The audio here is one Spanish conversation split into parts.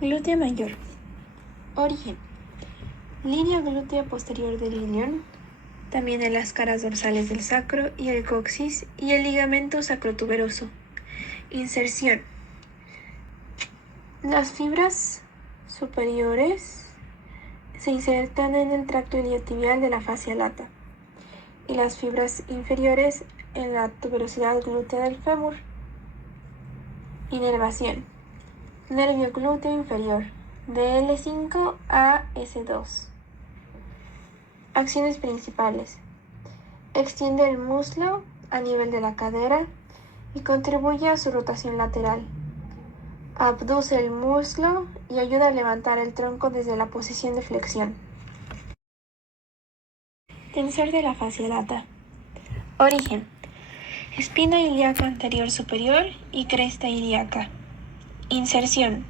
Glútea mayor. Origen. Línea glútea posterior del ilion, también en las caras dorsales del sacro y el coxis y el ligamento sacrotuberoso. Inserción. Las fibras superiores se insertan en el tracto iliotibial de la fascia lata y las fibras inferiores en la tuberosidad glútea del fémur. Inervación. Nervio glúteo inferior, de L5 a S2. Acciones principales. Extiende el muslo a nivel de la cadera y contribuye a su rotación lateral. Abduce el muslo y ayuda a levantar el tronco desde la posición de flexión. Tensor de la fascia lata. Origen. Espina ilíaca anterior superior y cresta ilíaca. Inserción.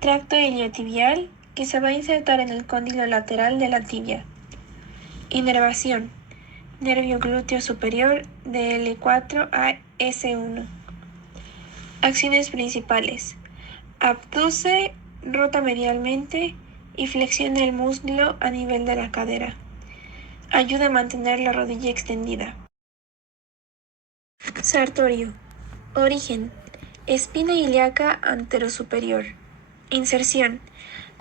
Tracto iliotibial que se va a insertar en el cóndilo lateral de la tibia. Inervación. Nervio glúteo superior de L4 a S1. Acciones principales. Abduce, rota medialmente y flexiona el muslo a nivel de la cadera. Ayuda a mantener la rodilla extendida. Sartorio. Origen. Espina ilíaca anterosuperior. Inserción.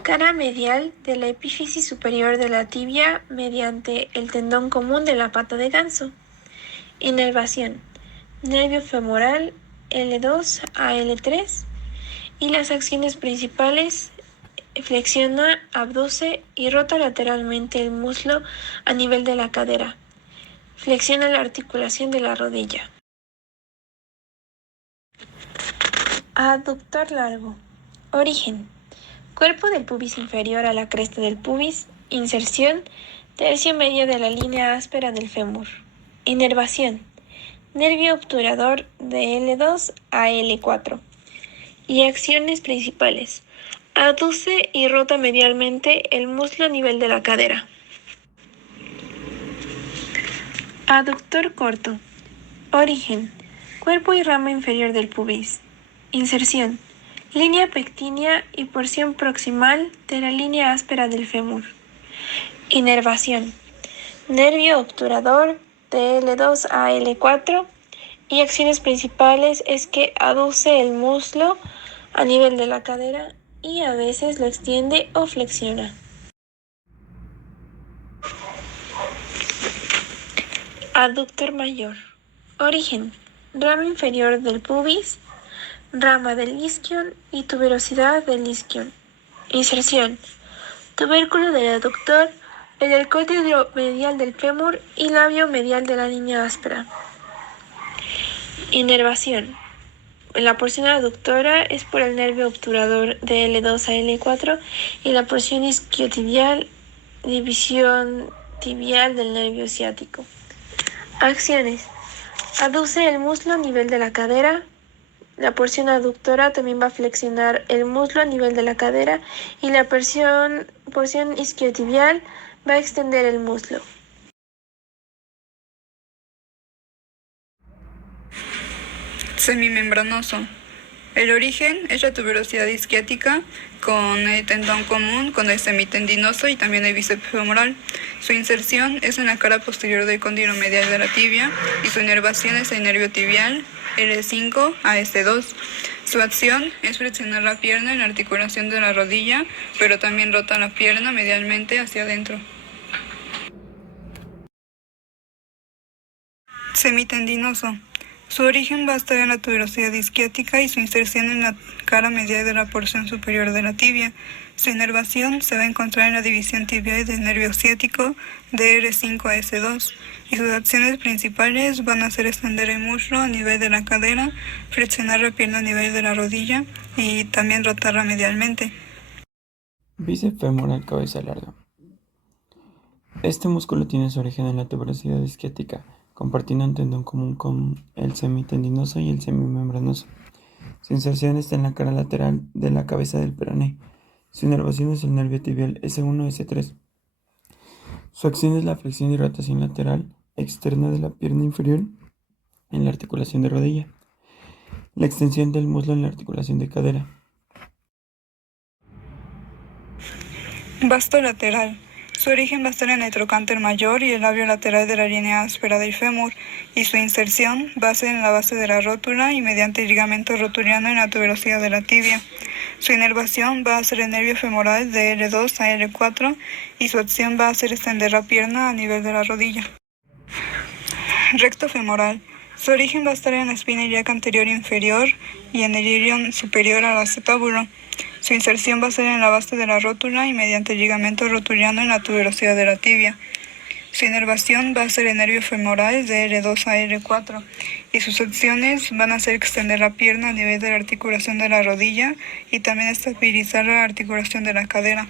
Cara medial de la epífisis superior de la tibia mediante el tendón común de la pata de ganso. Inervación. Nervio femoral L2 a L3 y las acciones principales: flexiona, abduce y rota lateralmente el muslo a nivel de la cadera. Flexiona la articulación de la rodilla. Aductor largo. Origen. Cuerpo del pubis inferior a la cresta del pubis. Inserción. Tercio medio de la línea áspera del fémur. Inervación. Nervio obturador de L2 a L4. Y acciones principales: aduce y rota medialmente el muslo a nivel de la cadera. Aductor corto. Origen. Cuerpo y rama inferior del pubis. Inserción. Línea pectínea y porción proximal de la línea áspera del fémur. Inervación. Nervio obturador de L2 a L4 y acciones principales es que aduce el muslo a nivel de la cadera y a veces lo extiende o flexiona. Aductor mayor. Origen. Rama inferior del pubis, rama del isquion y tuberosidad del isquion. Inserción. Tubérculo del aductor en el cóndilo medial del fémur y labio medial de la línea áspera. Inervación. La porción aductora es por el nervio obturador de L2 a L4 y la porción isquiotibial, división tibial del nervio ciático. Acciones. Aduce el muslo a nivel de la cadera. La porción aductora también va a flexionar el muslo a nivel de la cadera y la porción isquiotibial va a extender el muslo. Semimembranoso. El origen es la tuberosidad isquiática con el tendón común, con el semitendinoso y también el bíceps femoral. Su inserción es en la cara posterior del cóndilo medial de la tibia y su inervación es el nervio tibial L5 a S2. Su acción es flexionar la pierna en la articulación de la rodilla, pero también rota la pierna medialmente hacia adentro. Semitendinoso. Su origen va a estar en la tuberosidad isquiática y su inserción en la cara medial de la porción superior de la tibia. Su inervación se va a encontrar en la división tibial del nervio ciático de R5 a S2 y sus acciones principales van a ser extender el muslo a nivel de la cadera, flexionar la pierna a nivel de la rodilla y también rotarla medialmente. Bíceps femoral cabeza larga. Este músculo tiene su origen en la tuberosidad isquiática, compartiendo un tendón común con el semitendinoso y el semimembranoso. Su inserción está en la cara lateral de la cabeza del peroné. Su inervación es el nervio tibial S1-S3. Su acción es la flexión y rotación lateral externa de la pierna inferior en la articulación de rodilla, la extensión del muslo en la articulación de cadera. Vasto lateral. Su origen va a estar en el trocánter mayor y el labio lateral de la línea áspera del fémur, y su inserción va a ser en la base de la rótula y mediante el ligamento rotuliano en la tuberosidad de la tibia. Su inervación va a ser el nervio femoral de L2 a L4 y su acción va a ser extender la pierna a nivel de la rodilla. Recto femoral. Su origen va a estar en la espina ilíaca anterior inferior y en el ilion superior al acetábulo. Su inserción va a ser en la base de la rótula y mediante el ligamento rotuliano en la tuberosidad de la tibia. Su inervación va a ser el nervio femoral de L2 a L4 y sus acciones van a ser extender la pierna a nivel de la articulación de la rodilla y también estabilizar la articulación de la cadera.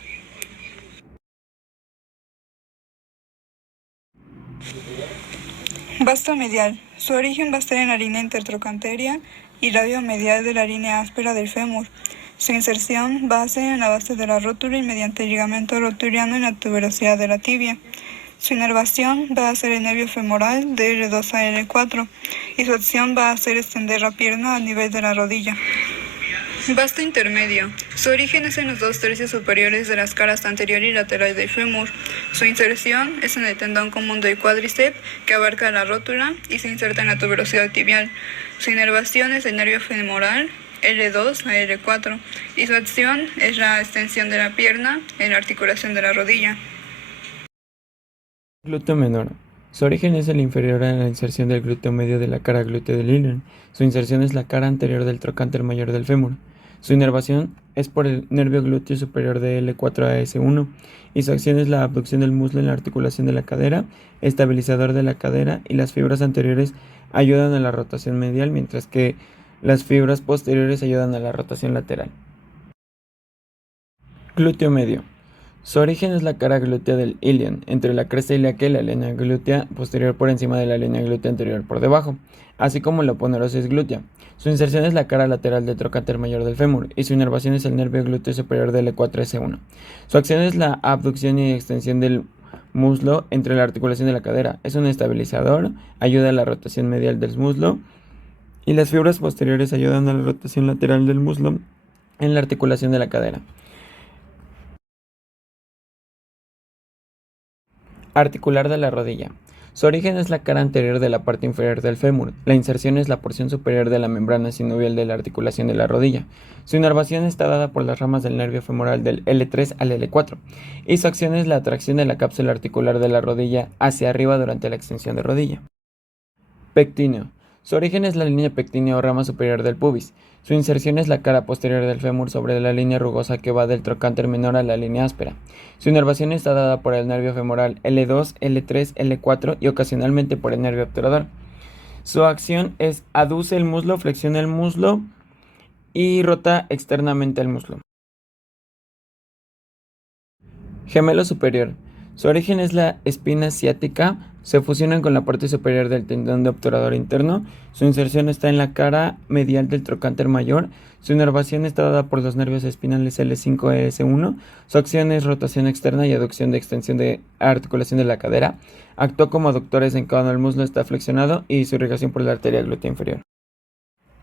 Vasto medial. Su origen va a estar en la línea intertrocanteria y labio medial de la línea áspera del fémur. Su inserción va a ser en la base de la rótula y mediante el ligamento rotuliano en la tuberosidad de la tibia. Su inervación va a ser el nervio femoral de L2 a L4 y su acción va a ser extender la pierna a nivel de la rodilla. Vasto intermedio. Su origen es en los 2/3 superiores de las caras anterior y lateral del fémur. Su inserción es en el tendón común del cuádriceps, que abarca la rótula y se inserta en la tuberosidad tibial. Su inervación es el nervio femoral L2 a L4 y su acción es la extensión de la pierna en la articulación de la rodilla. Glúteo menor. Su origen es el inferior a la inserción del glúteo medio de la cara glútea del ilion. Su inserción es la cara anterior del trocánter mayor del fémur. Su inervación es por el nervio glúteo superior de L4 a S1 y su acción es la abducción del muslo en la articulación de la cadera, estabilizador de la cadera, y las fibras anteriores ayudan a la rotación medial, mientras que las fibras posteriores ayudan a la rotación lateral. Glúteo medio. Su origen es la cara glútea del ilion, entre la cresta ilíaca y la línea glútea posterior por encima de la línea glútea anterior por debajo, así como la aponeurositis glútea. Su inserción es la cara lateral del trocánter mayor del fémur y su inervación es el nervio glúteo superior del L4-S1. Su acción es la abducción y extensión del muslo entre la articulación de la cadera. Es un estabilizador, ayuda a la rotación medial del muslo, y las fibras posteriores ayudan a la rotación lateral del muslo en la articulación de la cadera. Articular de la rodilla. Su origen es la cara anterior de la parte inferior del fémur. La inserción es la porción superior de la membrana sinovial de la articulación de la rodilla. Su inervación está dada por las ramas del nervio femoral del L3 al L4 y su acción es la atracción de la cápsula articular de la rodilla hacia arriba durante la extensión de rodilla. Pectíneo. Su origen es la línea pectínea o rama superior del pubis. Su inserción es la cara posterior del fémur sobre la línea rugosa que va del trocánter menor a la línea áspera. Su inervación está dada por el nervio femoral L2, L3, L4 y ocasionalmente por el nervio obturador. Su acción es aduce el muslo, flexiona el muslo y rota externamente el muslo. Gemelo superior. Su origen es la espina ciática. Se fusionan con la parte superior del tendón de obturador interno. Su inserción está en la cara medial del trocánter mayor. Su inervación está dada por los nervios espinales L5 y S1. Su acción es rotación externa y aducción de extensión de articulación de la cadera. Actúa como aductores en cuando el muslo está flexionado y su irrigación por la arteria glútea inferior.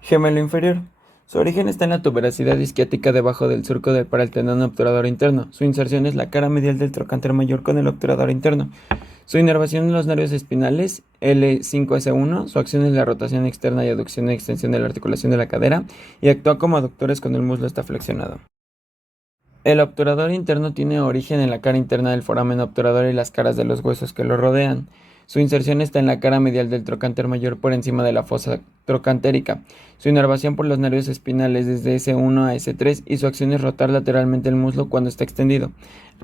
Gemelo inferior. Su origen está en la tuberosidad isquiática debajo del surco para el tendón obturador interno. Su inserción es la cara medial del trocánter mayor con el obturador interno. Su inervación en los nervios espinales L5-S1. Su acción es la rotación externa y aducción y extensión de la articulación de la cadera y actúa como aductores cuando el muslo está flexionado. El obturador interno tiene origen en la cara interna del foramen obturador y las caras de los huesos que lo rodean. Su inserción está en la cara medial del trocánter mayor por encima de la fosa trocantérica. Su inervación por los nervios espinales desde S1 a S3 y su acción es rotar lateralmente el muslo cuando está extendido.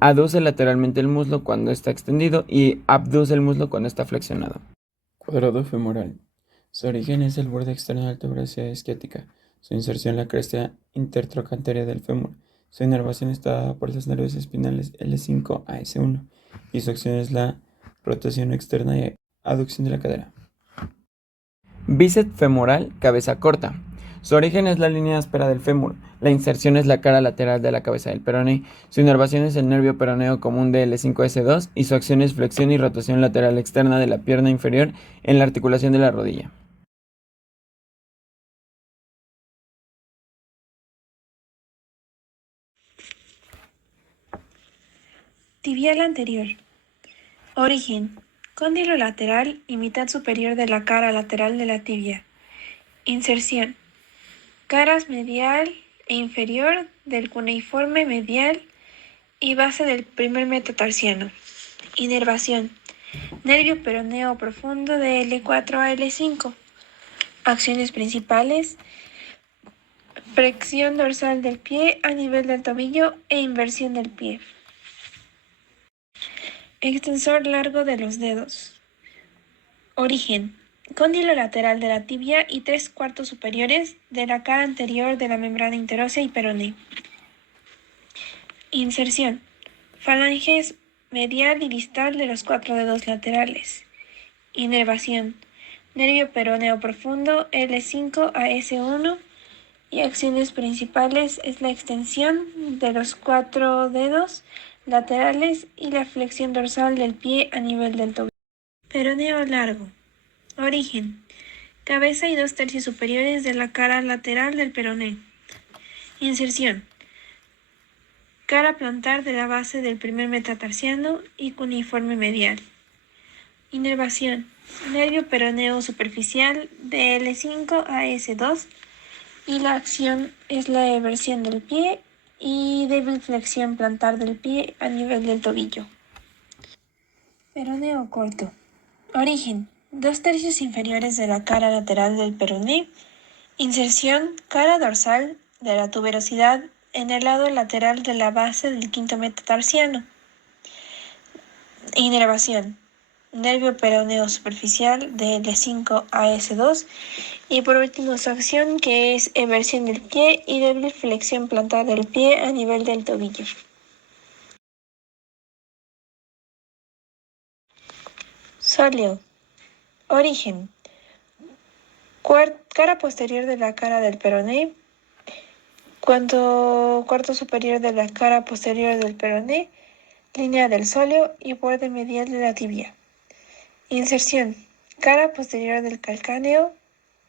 Aduce lateralmente el muslo cuando está extendido y abduce el muslo cuando está flexionado. Cuadrado femoral. Su origen es el borde externo de la tuberosidad isquiática. Su inserción en la cresta intertrocantera del fémur. Su inervación está dada por los nervios espinales L5 a S1 y su acción es la rotación externa y aducción de la cadera. Bíceps femoral, cabeza corta. Su origen es la línea áspera del fémur. La inserción es la cara lateral de la cabeza del peroné. Su inervación es el nervio peroneo común de L5-S2 y su acción es flexión y rotación lateral externa de la pierna inferior en la articulación de la rodilla. Tibial anterior. Origen. Cóndilo lateral y mitad superior de la cara lateral de la tibia. Inserción. Caras medial e inferior del cuneiforme medial y base del primer metatarsiano. Inervación. Nervio peroneo profundo de L4 a L5. Acciones principales. Flexión dorsal del pie a nivel del tobillo e inversión del pie. Extensor largo de los dedos. Origen. Cóndilo lateral de la tibia y 3/4 superiores de la cara anterior de la membrana interósea y peroné. Inserción. Falanges medial y distal de los 4 dedos laterales. Inervación. Nervio peroneo profundo L5 a S1 y acciones principales es la extensión de los 4 dedos laterales y la flexión dorsal del pie a nivel del tobillo. Peroneo largo. Origen. Cabeza y 2/3 superiores de la cara lateral del peroné. Inserción. Cara plantar de la base del primer metatarsiano y cuneiforme medial. Inervación. Nervio peroneo superficial de L5 a S2 y la acción es la eversión del pie y débil flexión plantar del pie a nivel del tobillo. Peroneo corto. Origen. 2/3 inferiores de la cara lateral del peroné. Inserción. Cara dorsal de la tuberosidad en el lado lateral de la base del quinto metatarsiano. Inervación. Nervio peroneo superficial de L5 a S2 y por último su acción que es eversión del pie y débil flexión plantar del pie a nivel del tobillo. Sóleo. Origen. Cara posterior de la cara del peroné. Cuarto superior de la cara posterior del peroné. Línea del sóleo y borde medial de la tibia. Inserción. Cara posterior del calcáneo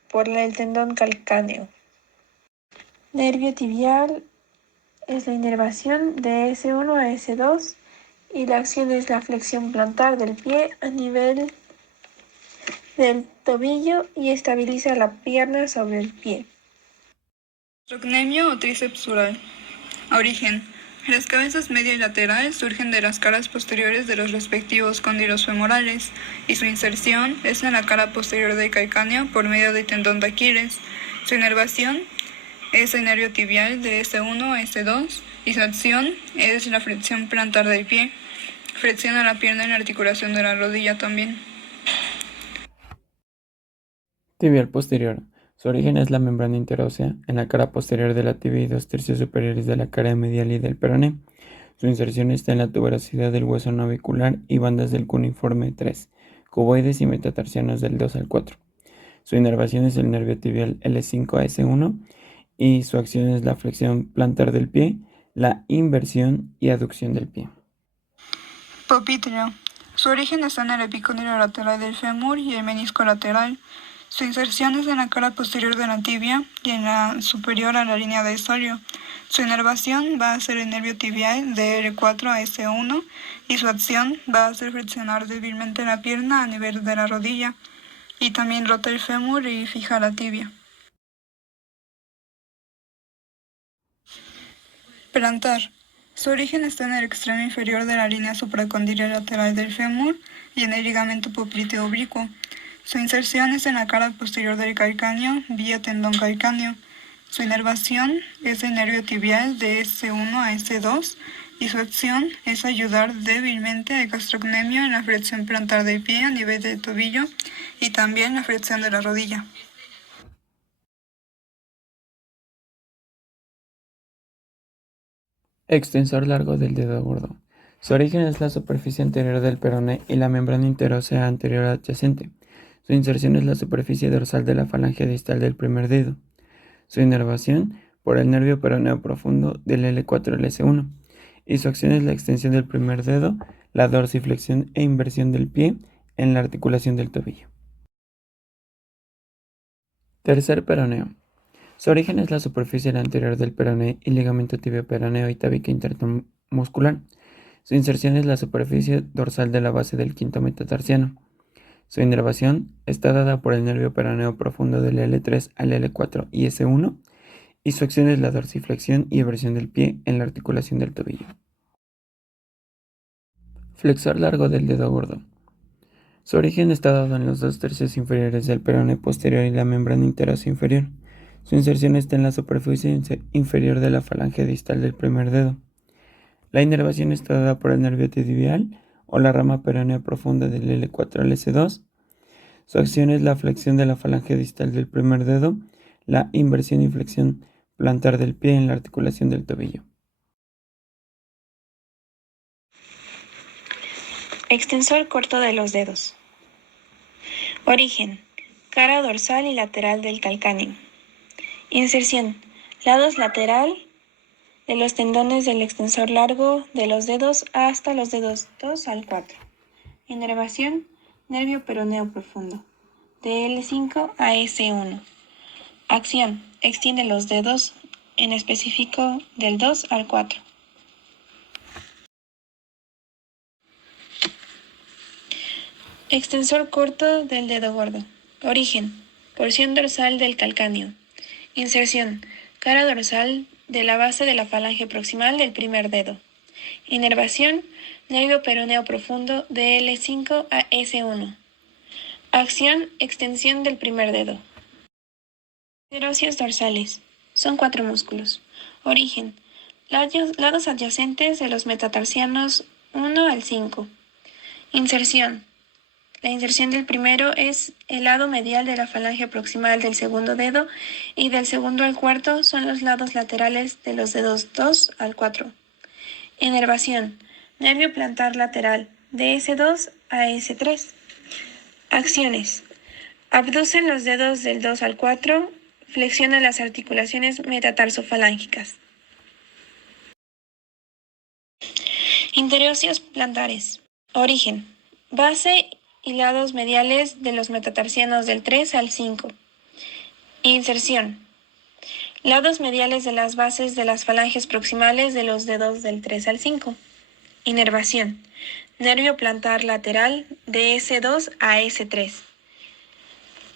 por el tendón calcáneo. Nervio tibial es la inervación de S1 a S2 y la acción es la flexión plantar del pie a nivel del tobillo y estabiliza la pierna sobre el pie. Gastrocnemio o tríceps sural. Origen. Las cabezas media y lateral surgen de las caras posteriores de los respectivos cóndilos femorales y su inserción es en la cara posterior del calcáneo por medio del tendón de Aquiles. Su inervación es el nervio tibial de S1 a S2 y su acción es la flexión plantar del pie. Flexiona la pierna en la articulación de la rodilla también. Tibial posterior. Su origen es la membrana interósea en la cara posterior de la tibia y 2/3 superiores de la cara medial y del peroné. Su inserción está en la tuberosidad del hueso navicular y bandas del cuneiforme 3, cuboides y metatarsianos del 2 al 4. Su inervación es el nervio tibial L5 a S1 y su acción es la flexión plantar del pie, la inversión y aducción del pie. Popliteo. Su origen está en el epicóndilo lateral del fémur y el menisco lateral. Su inserción es en la cara posterior de la tibia y en la superior a la línea del sóleo. Su inervación va a ser el nervio tibial de L4 a S1 y su acción va a ser flexionar débilmente la pierna a nivel de la rodilla y también rota el fémur y fija la tibia. Plantar. Su origen está en el extremo inferior de la línea supracondylar lateral del fémur y en el ligamento popliteo oblicuo. Su inserción es en la cara posterior del calcáneo vía tendón calcáneo. Su inervación es el nervio tibial de S1 a S2 y su acción es ayudar débilmente al gastrocnemio en la flexión plantar del pie a nivel del tobillo y también la flexión de la rodilla. Extensor largo del dedo gordo. Su origen es la superficie anterior del peroné y la membrana interósea anterior adyacente. Su inserción es la superficie dorsal de la falange distal del primer dedo. Su inervación por el nervio peroneo profundo del L4 al S1. Y su acción es la extensión del primer dedo, la dorsiflexión e inversión del pie en la articulación del tobillo. Tercer peroneo. Su origen es la superficie anterior del peroné y ligamento tibio peroneo y tabique intermuscular. Su inserción es la superficie dorsal de la base del quinto metatarsiano. Su inervación está dada por el nervio peroneo profundo del L3 al L4 y S1, y su acción es la dorsiflexión y eversión del pie en la articulación del tobillo. Flexor largo del dedo gordo. Su origen está dado en los 2/3 inferiores del peroneo posterior y la membrana interosa inferior. Su inserción está en la superficie inferior de la falange distal del primer dedo. La inervación está dada por el nervio tibial o la rama peronea profunda del L4 al S2. Su acción es la flexión de la falange distal del primer dedo, la inversión y flexión plantar del pie en la articulación del tobillo. Extensor corto de los dedos. Origen: cara dorsal y lateral del calcáneo. Inserción: lados lateral de los tendones del extensor largo de los dedos hasta los dedos 2 al 4. Inervación: nervio peroneo profundo, de L5 a S1. Acción: extiende los dedos, en específico del 2 al 4. Extensor corto del dedo gordo. Origen: porción dorsal del calcáneo. Inserción: cara dorsal de la base de la falange proximal del primer dedo. Inervación: nervio peroneo profundo de L5 a S1. Acción: extensión del primer dedo. Interocios dorsales. Son 4 músculos. Origen: lados adyacentes de los metatarsianos 1 al 5. Inserción: la inserción del primero es el lado medial de la falange proximal del segundo dedo y del segundo al cuarto son los lados laterales de los dedos 2 al 4. Inervación: nervio plantar lateral de S2 a S3. Acciones: abducen los dedos del 2 al 4, flexiona las articulaciones metatarsofalángicas. Interocios plantares. Origen: base y lados mediales de los metatarsianos del 3 al 5. Inserción: lados mediales de las bases de las falanges proximales de los dedos del 3 al 5. Inervación: nervio plantar lateral de S2 a S3.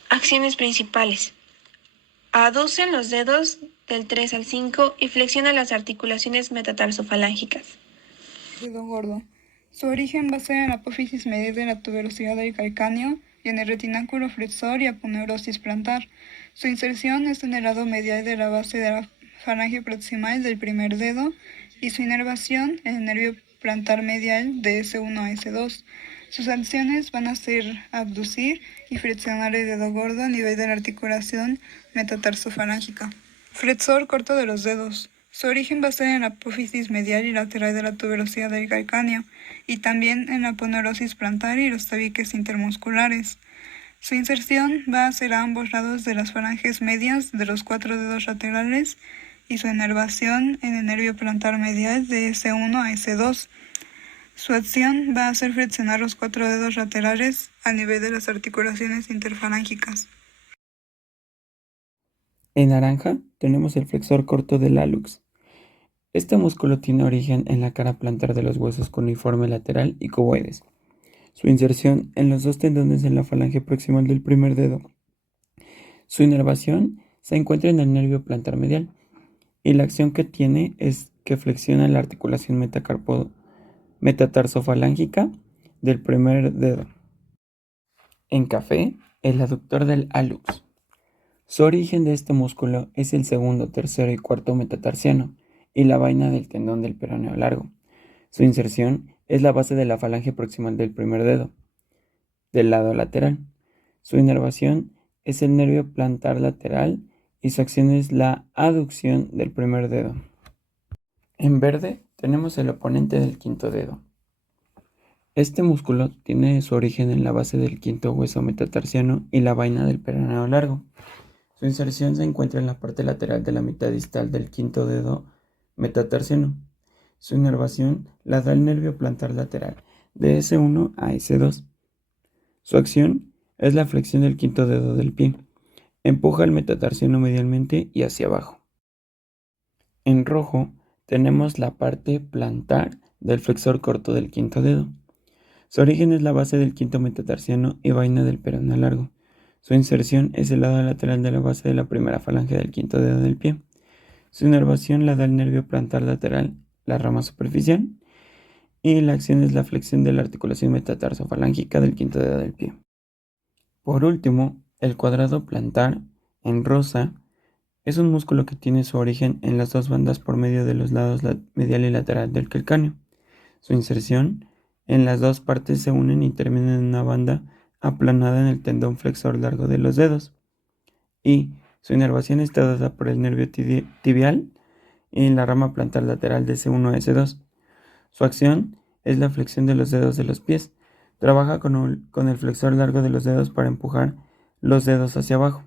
Acciones principales: aducen los dedos del 3 al 5 y flexiona las articulaciones metatarsofalángicas. Dedo gordo. Su origen va a ser en la apófisis medial de la tuberosidad del calcáneo y en el retináculo flexor y aponeurosis plantar. Su inserción es en el lado medial de la base de la falange proximal del primer dedo y su inervación en el nervio plantar medial de S1 a S2. Sus acciones van a ser abducir y flexionar el dedo gordo a nivel de la articulación metatarsofalángica. Flexor corto de los dedos. Su origen va a ser en la apófisis medial y lateral de la tuberosidad del calcáneo y también en la aponeurosis plantar y los tabiques intermusculares. Su inserción va a ser a ambos lados de las falanges medias de los 4 dedos laterales y su inervación en el nervio plantar medial de S1 a S2. Su acción va a ser flexionar los 4 dedos laterales a nivel de las articulaciones interfalángicas. En naranja tenemos el flexor corto del hallux. Este músculo tiene origen en la cara plantar de los huesos cuneiforme lateral y cuboides. Su inserción en los 2 tendones en la falange proximal del primer dedo. Su inervación se encuentra en el nervio plantar medial y la acción que tiene es que flexiona la articulación metatarsofalángica del primer dedo. En café, el aductor del hallux. Su origen de este músculo es el segundo, tercero y cuarto metatarsiano y la vaina del tendón del peroneo largo. Su inserción es la base de la falange proximal del primer dedo, del lado lateral. Su inervación es el nervio plantar lateral y su acción es la aducción del primer dedo. En verde tenemos el oponente del quinto dedo. Este músculo tiene su origen en la base del quinto hueso metatarsiano y la vaina del peroneo largo. Su inserción se encuentra en la parte lateral de la mitad distal del quinto dedo metatarsiano. Su inervación la da el nervio plantar lateral de S1 a S2. Su acción es la flexión del quinto dedo del pie. Empuja el metatarsiano medialmente y hacia abajo. En rojo tenemos la parte plantar del flexor corto del quinto dedo. Su origen es la base del quinto metatarsiano y vaina del peroné largo. Su inserción es el lado lateral de la base de la primera falange del quinto dedo del pie. Su inervación la da el nervio plantar lateral, la rama superficial, y la acción es la flexión de la articulación metatarsofalángica del quinto dedo del pie. Por último, el cuadrado plantar, en rosa, es un músculo que tiene su origen en las dos bandas por medio de los lados medial y lateral del calcáneo. Su inserción en las dos partes se unen y terminan en una banda aplanada en el tendón flexor largo de los dedos. Y su inervación está dada por el nervio tibial y la rama plantar lateral de S1 a S2. Su acción es la flexión de los dedos de los pies. Trabaja con el flexor largo de los dedos para empujar los dedos hacia abajo.